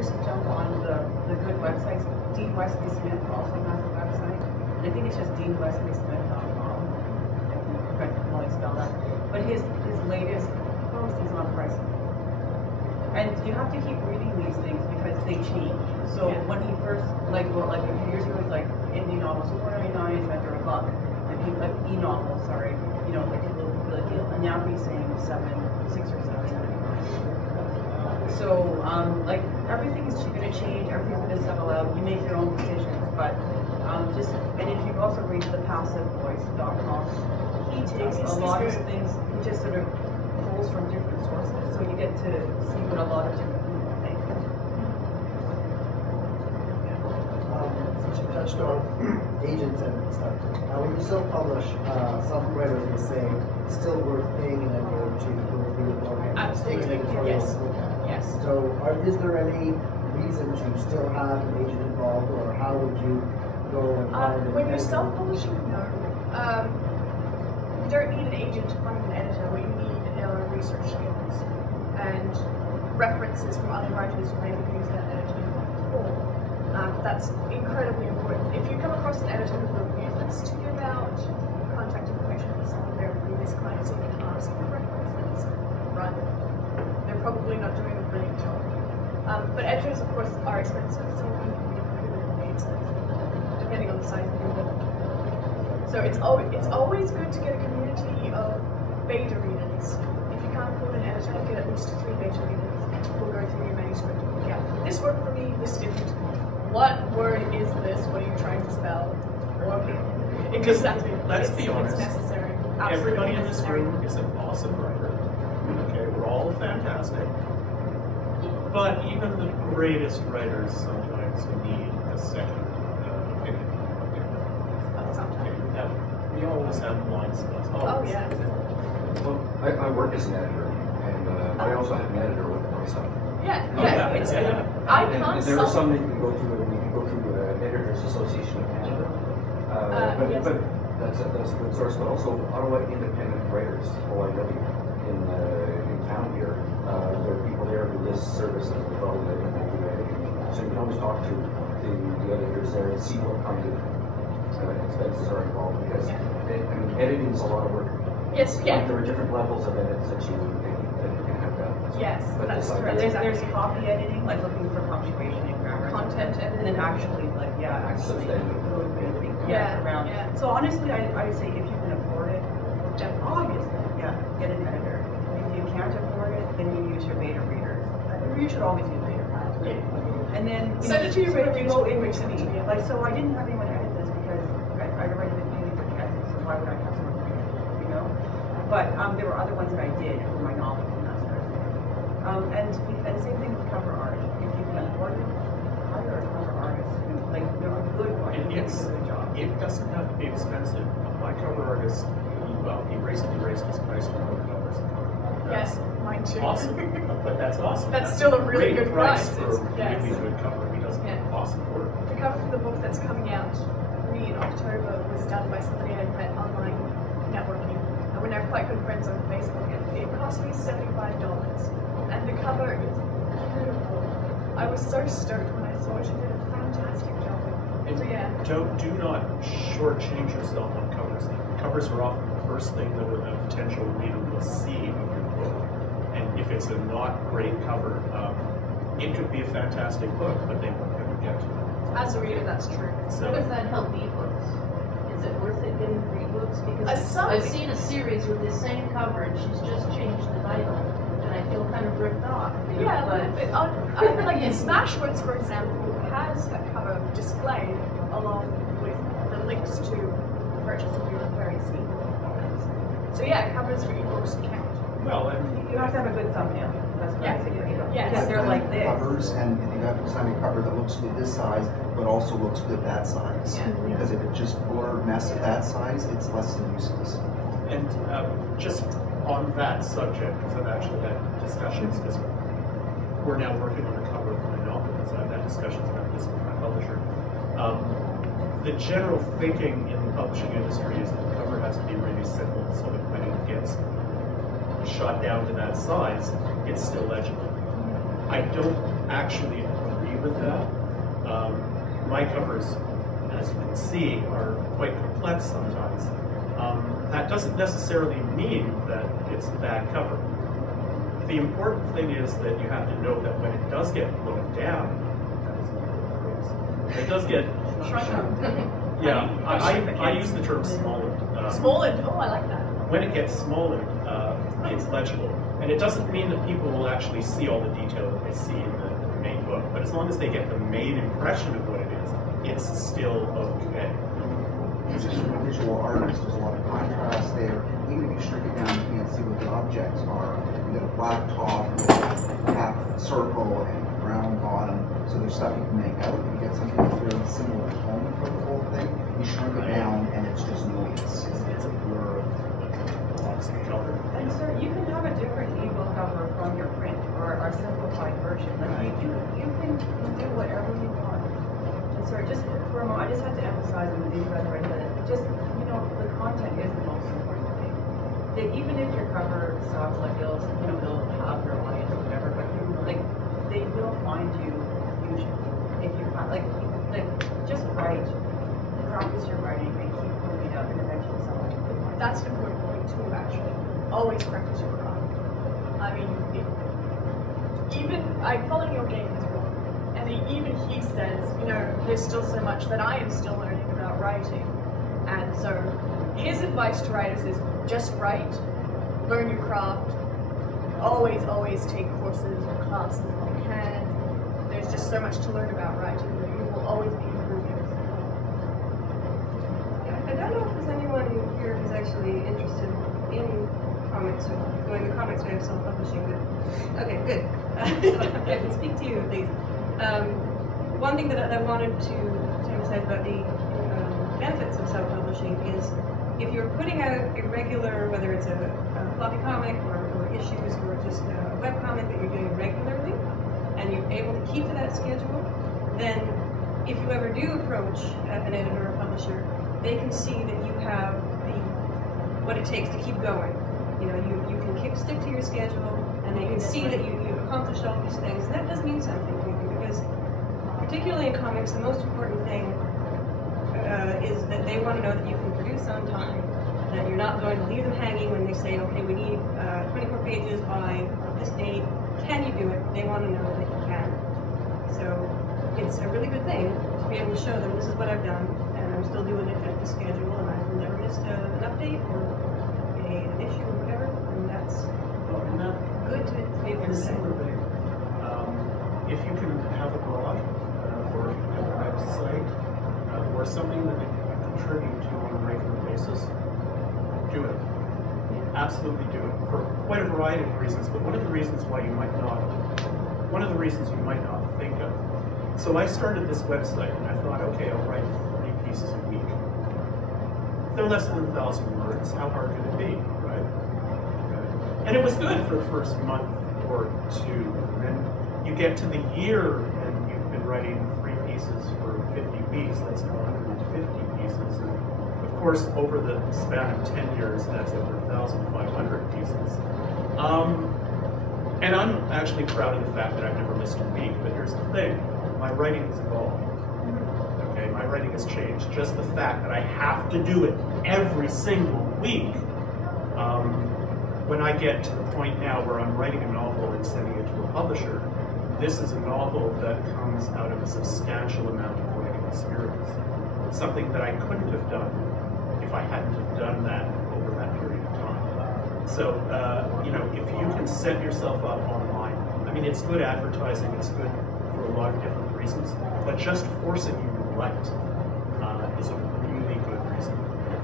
readers to jump on the good websites. Dean Wesley Smith also has a website. I think it's just deanwesleysmith.com. I can really spell that. But his latest post is on pricing. And you have to keep reading these things because they change. So when he first, like a few years ago, it was like indie novels, $4.99 is under $1. And people like e-novels, sorry, you know, like people would be like, and now he's saying $6 or $7.99. So like everything is going to change, everything's going to settle out. You make your own decisions, but and if you also read thepassivevoice.com, he takes a lot of things, he just sort of pulls from different sources, so you get to see what a lot of different people think. Since you touched on agents and stuff, when you self-publish, some writers will say it's still worth paying an editor to go through the book and take an editorial look at it. Yes. So is there any reason to still have an agent involved, or how would you go and find an when you're editor? self-publishing, no. You don't need an agent to find an editor. What you need are research skills and references from other writers who maybe use that editor before. That's incredibly important. If you come across an editor who refuses to give out contact information for some of their previous clients, so you can ask for references, run. They're probably not doing a brilliant job. But editors, of course, are expensive, so you can be really expensive, depending on the size of your book. So it's always good to get a community of beta readers. If you can't afford an editor, get at least 3 beta readers who will go through your manuscript. Yeah, this worked for me, this didn't. What word is this? What are you trying to spell? Because let's be honest, it's necessary. Everybody in this room is an awesome writer. Okay, we're all fantastic. But even the greatest writers sometimes need a second opinion. We always have blind spots. Oh, yeah. Well, I work as an editor, and I also have an editor with myself. Yeah, Oh, yeah. yeah. It's, Yeah. I And can't there are sell. some that you can go through, and you can go through Editors Association of Canada. Yes. But that's a good source. But also Ottawa Independent Writers, OIW, in town here. There are people there who list services as well that they do editing. So you can always talk to the editors there and see what kind of expenses are involved, because editing is a lot of work. Yes, yeah. There are different levels of edits that you can have done. Yes, But that's it's like- correct. There's copy editing, like looking for punctuation and grammar. Content And then actually, like, actually code editing around. Yeah. So honestly, I would say if you can afford it, then obviously, get an editor. If you can't afford it, then you use your beta readers. You should always use beta readers. And then Send it to your beta you readers go in before you send it to between. me. Like, so I didn't have anyone edit this because I'd already been paying for the ethics, so why would I have someone read it, you know? But there were other ones that I did for my novels and that sort of thing. And same thing with cover art. If you can afford it, hire a cover artist who, like, they're a good one. And who does a good job. it doesn't have to be expensive. My cover artist, he recently raised his price on cover covers. Yes, mine too. Awesome. But that's awesome. That's still a really great good price. for a Yes. really good cover. He does awesome work. The cover for the book that's coming out for me in October was done by somebody I met online networking. And we're now quite good friends on Facebook. And it cost me $75. And the cover is beautiful. I was so stoked when I saw it. She did a fantastic job. So yeah. Do not shortchange yourself on covers. Covers are often the first thing that a potential reader will see of your book. And if it's a not great cover, it could be a fantastic book, but they won't ever get to it. As a reader, that's true. So, How does that help ebooks? Is it worth it getting free books? Because some- I've seen a series with the same cover and she's just changed the title, and I feel kind of ripped off. You know, Yeah, but like in Smashwords, for example, has a cover displayed along with the links to the purchase of your various ebook formats. So yeah, covers for ebooks count. well, and You have to have a good thumbnail. That's what I say for ebook. Yes. Because they're like this. Covers, and you have to design a cover that looks good this size, but also looks good that size. Yeah. Because if it's just blur mess at that size, it's less than useless. And just on that subject, because I've actually had discussions, because we're now working on a cover for my novel, because I've had discussions about this with my publisher. The general thinking in the publishing industry is that the cover has to be really simple, so that when it gets shot down to that size, it's still legible. I don't actually with that. My covers, as you can see, are quite complex sometimes. That doesn't necessarily mean that it's a bad cover. The important thing is that you have to know that when it does get blown down, that is not a phrase, it does get yeah, I use the term smaller. Smaller. Oh, I like that. When it gets smaller, it's legible. And it doesn't mean that people will actually see all the detail that they see in the main book, but as long as they get the main impression of what it is, it's still okay. It's just a visual artist, there's a lot of contrast there. Even if you shrink it down, you can't see what the objects are. You get a black top, half circle, and brown bottom. So there's stuff you can make out. You get something that's very similar at home for the whole thing. You shrink it down, and it's just noise. It's a blur of lots of color. And sir, you can have a different ebook cover from your print or a simplified version. Like you can do whatever you want. And sir, just for a moment, I just have to emphasize in these guys right that just the content is the most important thing. That even if your cover sucks, like they'll have their audience or whatever, but like they will find you usually if you like just write, practice your writing, and keep moving up, and eventually someone will find you. That's an important point too, actually. Always practice your craft. I mean, I follow your game as well, and even he says, there's still so much that I am still learning about writing, and so his advice to writers is just write, learn your craft, always take courses or classes if you can. There's just so much to learn about writing that you will always be improving. I don't know if there's anyone here who's actually interested in comics or going the comics way of self-publishing, but okay, good. So I can speak to you at least. One thing that I wanted to emphasize about the benefits of self-publishing is if you're putting out a regular, whether it's a floppy comic or issues or just a webcomic that you're doing regularly, and you're able to keep to that schedule, then if you ever do approach an editor or publisher, they can see that you have what it takes to keep going. You can stick to your schedule, and they can see that you've accomplished all these things, and that does mean something to you, because particularly in comics, the most important thing is that they want to know that you can produce on time, that you're not going to leave them hanging when they say, okay, we need 24 pages by this date. Can you do it? They want to know that you can. So it's a really good thing to be able to show them this is what I've done, and I'm still doing it at the schedule, and I've never missed an update or an issue or whatever, and that's good to be able to say. If you can have a blog or a website or something that you can contribute to on a regular basis, do it. Absolutely do it for quite a variety of reasons, but one of the reasons you might not think of. So I started this website and I thought, okay, I'll write 3 pieces a week. They're less than 1,000 words. How hard could it be, right? And it was good for the first month or 2. And then you get to the year and you've been writing 3 pieces for 50 weeks. That's 150 pieces. And of course, over the span of 10 years, that's over 1,500 pieces. And I'm actually proud of the fact that I've never missed a week, but here's the thing. My writing has evolved. Okay, my writing has changed. Just the fact that I have to do it every single week. When I get to the point now where I'm writing a novel and sending it to a publisher, this is a novel that comes out of a substantial amount of writing experience. Something that I couldn't have done if I hadn't have done that over that period of time. So, if you can set yourself up online, I mean, it's good advertising, it's good for a lot of different reasons, but just forcing you to write is a really good reason.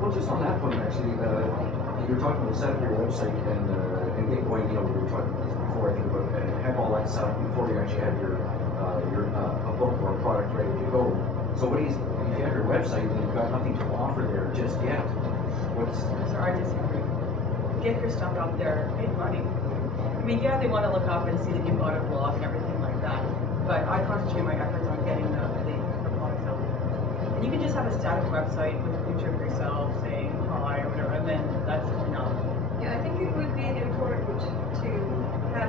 Well, just on that point, actually, you were talking about setting up your website and getting going, we were talking before, I think, about have all that stuff before you actually have your a book or a product ready to go. So if you have your website and you've got nothing to offer there just yet, So I disagree. Get your stuff out there, make money. I mean, yeah, they want to look up and see that you've got a blog and everything like that, but I concentrate my efforts on getting the products out there. And you can just have a static website with a picture of yourself saying hi or whatever, and then that's enough. Yeah, I think it would be important to have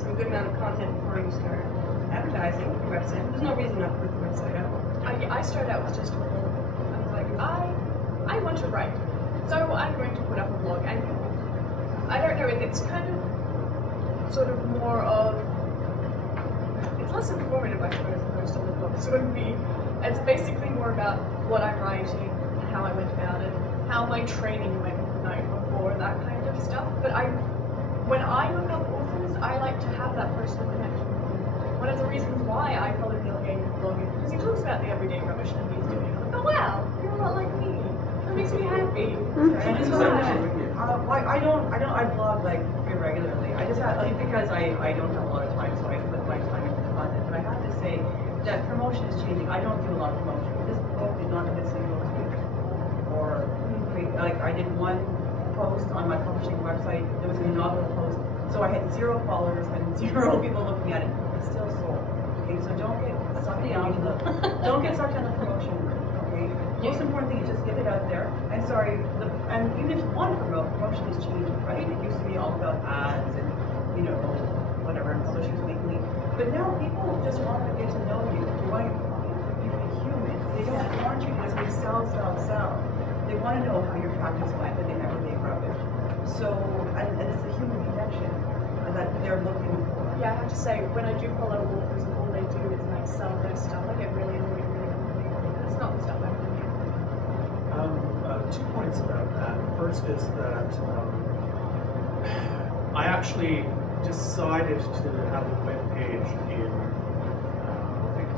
some good amount of content before you start advertising. advertising your website. There's no reason not to put the website up. I started out with just a blog. I was like, I want to write, so I'm going to put up a blog. And I don't know, it's kind of sort of more of, it's less informative, I suppose, than most of the books. It wouldn't be, it's basically more about what I'm writing and how I went about it, how my training went the night before, that kind of stuff. But when I look up authors, I like to have that personal connection with them. One of the reasons why I follow Neil Gaiman's blog is because he talks about the everyday rubbish that he's doing. I'm like, oh wow, you're a lot like me. That makes me happy. And it's I blog like irregularly. I just have, because I don't have a lot of time, so I put my time into content. But I have to say that promotion is changing. I don't do a lot of promotion. This book did not get a single tweet or like I did one post on my publishing website. There was an inaugural post, so I had 0 followers and 0 people looking at it. It's still sold. Okay, so don't get sucked down to the promotion. Okay, most important thing is just get it out there. And sorry, and even if you want to promote, promotion is changing, right? It used to be all about ads and whatever, and Publishers Weekly. But now people just want to get to know you. They want you to be human. They don't want you to just be sell. They want to know how your practice went with the everyday rubbish. So, and it's a human connection that they're looking for. Yeah, I have to say, when I do follow authors and all they do is like sell their stuff, I get really annoyed really quickly. It's not the stuff I want to do. 2 points about that. First is that I actually decided to have a web page in I think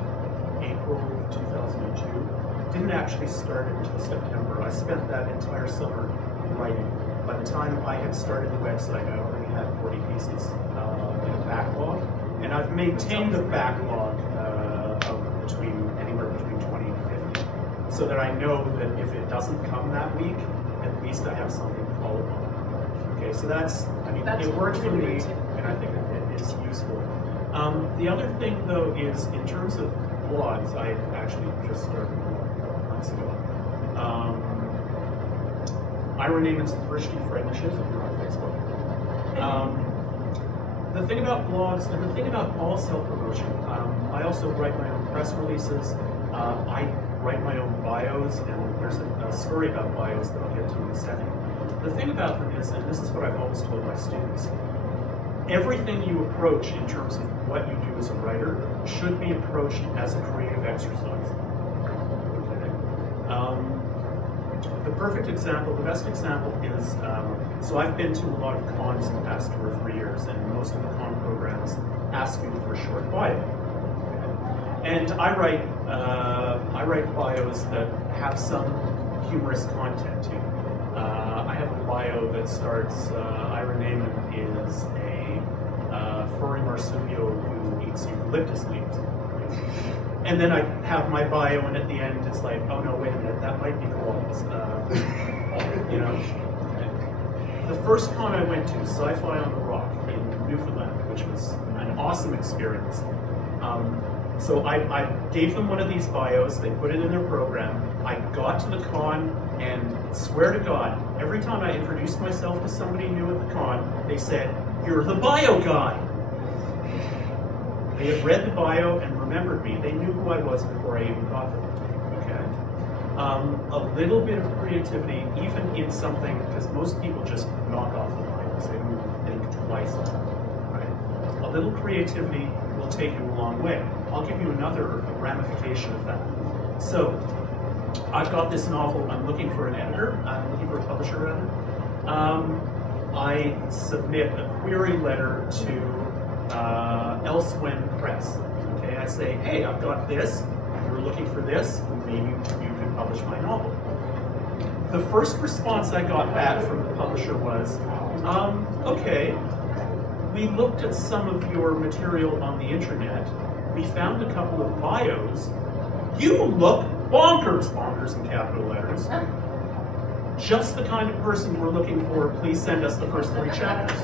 April of 2002. Didn't actually start it until September. I spent that entire summer writing. By the time I had started the website, I already had 40 pieces in a backlog, and I've maintained the backlog of anywhere between 20 and 50, so that I know that if it doesn't come that week, at least I have something to follow on. Okay, so that's it worked for me, and I think it is useful. The other thing, though, is in terms of blogs, I actually just started a blog a couple months ago. Ira Nayman's Thrifty Friendship, if you're on Facebook. The thing about blogs, and the thing about all self-promotion, I also write my own press releases. I write my own bios, and there's a story about bios that I'll get to in a second. The thing about them is, and this is what I've always told my students, everything you approach in terms of what you do as a writer should be approached as a creative exercise. Okay. The perfect example, the best example is, so I've been to a lot of cons in the past 2 or 3 years, and most of the con programs ask you for a short bio. And I write bios that have some humorous content to it. I have a bio that starts, Ira Nayman is a furry marsupial who eats eucalyptus leaves. And then I have my bio, and at the end it's like, oh no, wait a minute, that might be koalas. The first con I went to, Sci-Fi on the Rock in Newfoundland, which was an awesome experience. So I gave them one of these bios, they put it in their program. I got to the con, and swear to God, every time I introduced myself to somebody new at the con, they said, "You're the bio guy." They had read the bio and remembered me. They knew who I was before I even got them. Okay. A little bit of creativity, even in something, because most people just knock off the bios. They don't think twice on it. Right? A little creativity will take you a long way. I'll give you another ramification of that. So, I've got this novel. I'm looking for an editor. I'm looking for a publisher, rather. I submit a query letter to Elsewhen Press. Okay, I say, hey, I've got this. You're looking for this. Maybe you could publish my novel. The first response I got back from the publisher was, okay, we looked at some of your material on the internet. We found a couple of bios. You look bonkers, bonkers in capital letters. Just the kind of person we're looking for. Please send us the first 3 chapters.